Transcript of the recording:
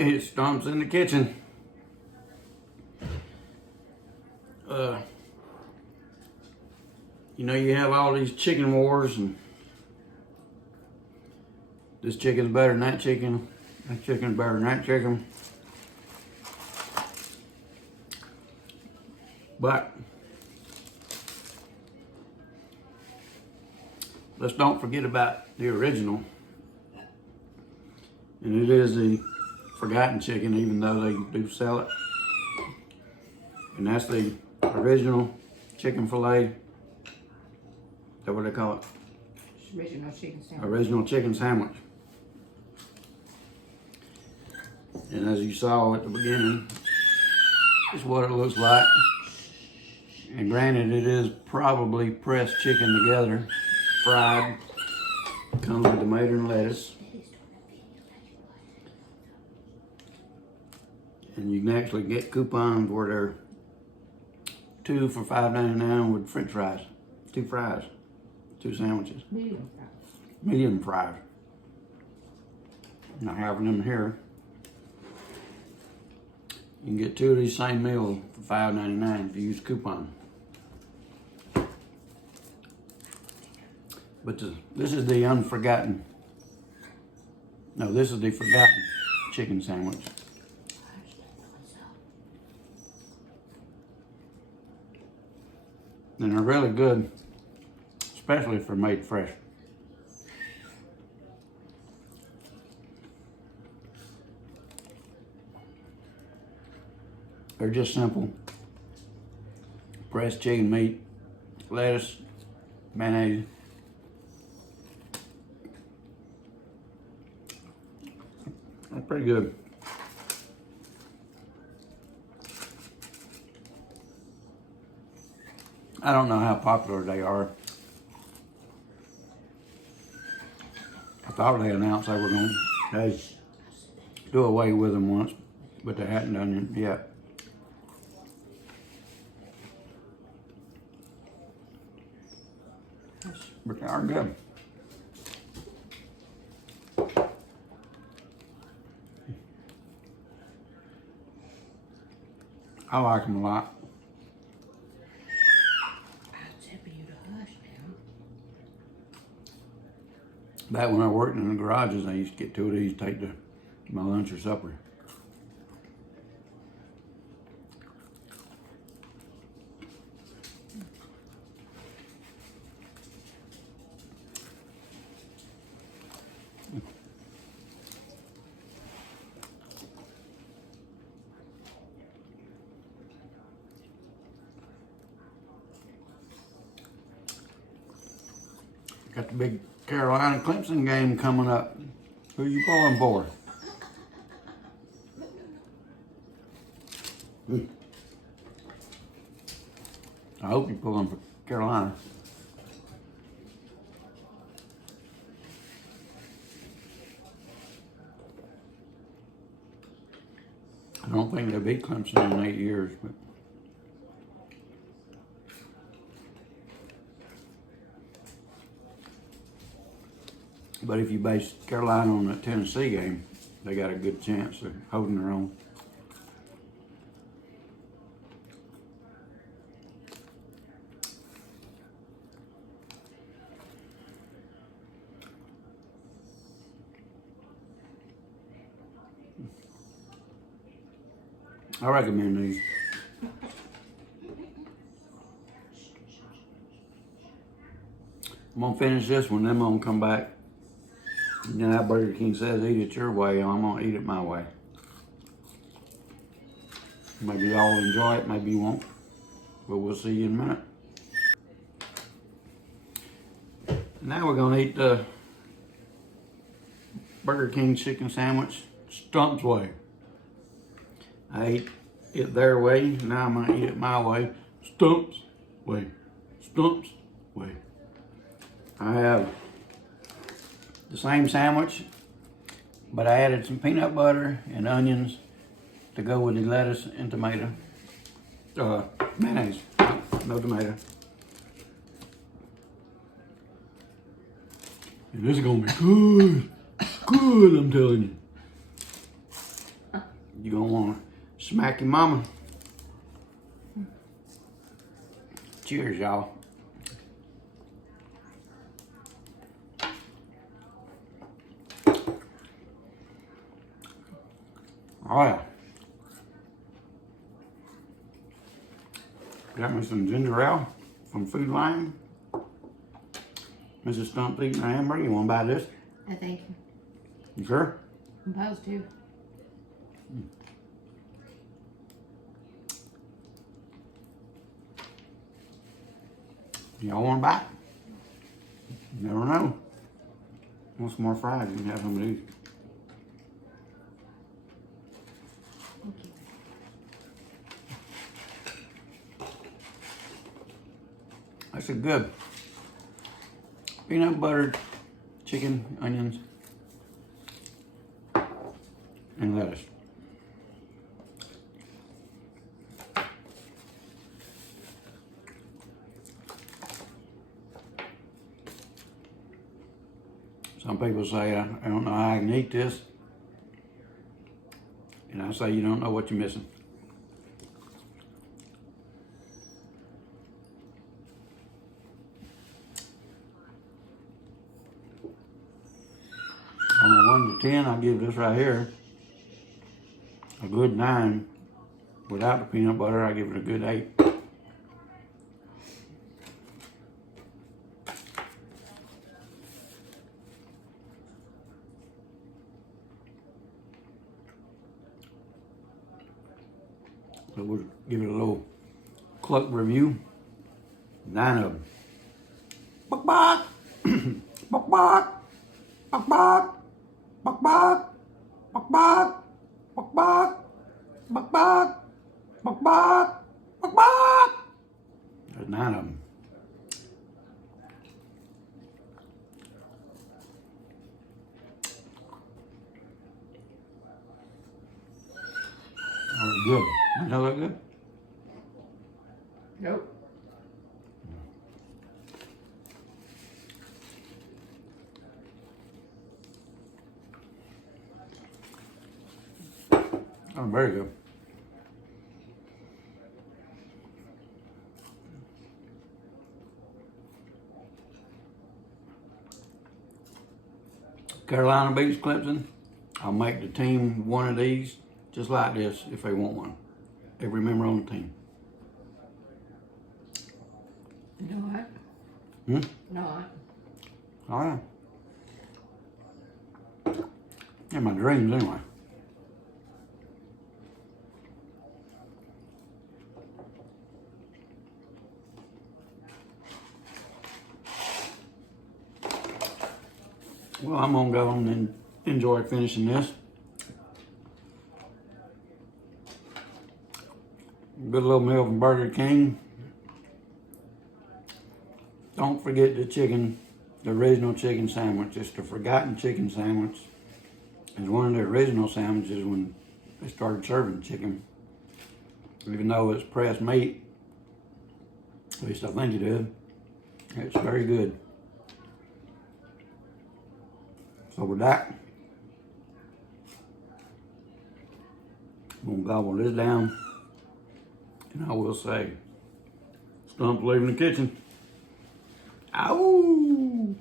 Hey, Stump's in the kitchen. You know, you have all these chicken wars, and this chicken's better than that chicken. That chicken's better than that chicken. But let's don't forget about the original. And it is the forgotten chicken, even though they do sell it. And that's the original chicken fillet. Is that what they call it? Original chicken sandwich. Original chicken sandwich. And as you saw at the beginning, this is what it looks like. And granted, it is probably pressed chicken together, fried. Comes with tomato and lettuce. And you can actually get coupons where they're 2 for $5.99 with French fries. 2 fries, 2 sandwiches. Medium fries. Medium fries. Not having them here. You can get 2 of these same meals for $5.99 if you use coupon. But this is the unforgotten. No, this is the forgotten chicken sandwich. And they're really good, especially if they're made fresh. They're just simple. Pressed chicken meat, lettuce, mayonnaise. They're pretty good. I don't know how popular they are. I thought they announced they were going to do away with them once, but they hadn't done it yet. But they are good. I like them a lot. Back when I worked in the garages, I used to get 2 of these, take to my lunch or supper. Got the big Carolina Clemson game coming up. Who you pulling for? I hope you're pulling for Carolina. I don't think they beat Clemson in 8 years, but if you base Carolina on that Tennessee game, they got a good chance of holding their own. I recommend these. I'm gonna finish this one, then I'm gonna come back. You know how Burger King says, eat it your way, I'm gonna eat it my way. Maybe y'all will enjoy it, maybe you won't. But we'll see you in a minute. Now we're gonna eat the Burger King chicken sandwich, Stump's way. I ate it their way, now I'm gonna eat it my way, Stump's way. Stump's way. I have the same sandwich, but I added some peanut butter and onions to go with the lettuce and tomato. Mayonnaise, no tomato. And this is gonna be good, good, I'm telling you. You're gonna wanna smack your mama. Cheers, y'all. Oh yeah. Got me some ginger ale from Food Lion. Mrs. Stump's eating a hamburger. You wanna buy this? I think. You sure? I'm supposed to. Y'all wanna buy it? You never know. Want some more fries? You can have some of these. Thank you. That's a good peanut butter, chicken, onions, and lettuce. Some people say, I don't know how I can eat this. And I say, you don't know what you're missing. On a 1 to 10, I give this right here a good 9. Without the peanut butter, I give it a good 8. So we'll give it a little cluck review. 9 of them. Buck buck! Buck buck! Buck buck! Buck buck! Buck buck! Buck buck! Buck buck! Buck buck! Buck buck! There's 9 of them. That was good. Doesn't that look good? Nope. Oh, very good. Carolina beats Clemson. I'll make the team one of these, just like this, if they want one. Every member on the team. Not. Hmm? Not. Oh yeah. Yeah, my dreams anyway. Well, I'm gonna go on and enjoy finishing this. Good little meal from Burger King. Don't forget the chicken, the original chicken sandwich. It's the forgotten chicken sandwich. It's one of the original sandwiches when they started serving chicken. Even though it's pressed meat, at least I think it is, it's very good. So with that, I'm gonna gobble this down, and I will say, Stump's leaving the kitchen. Ow!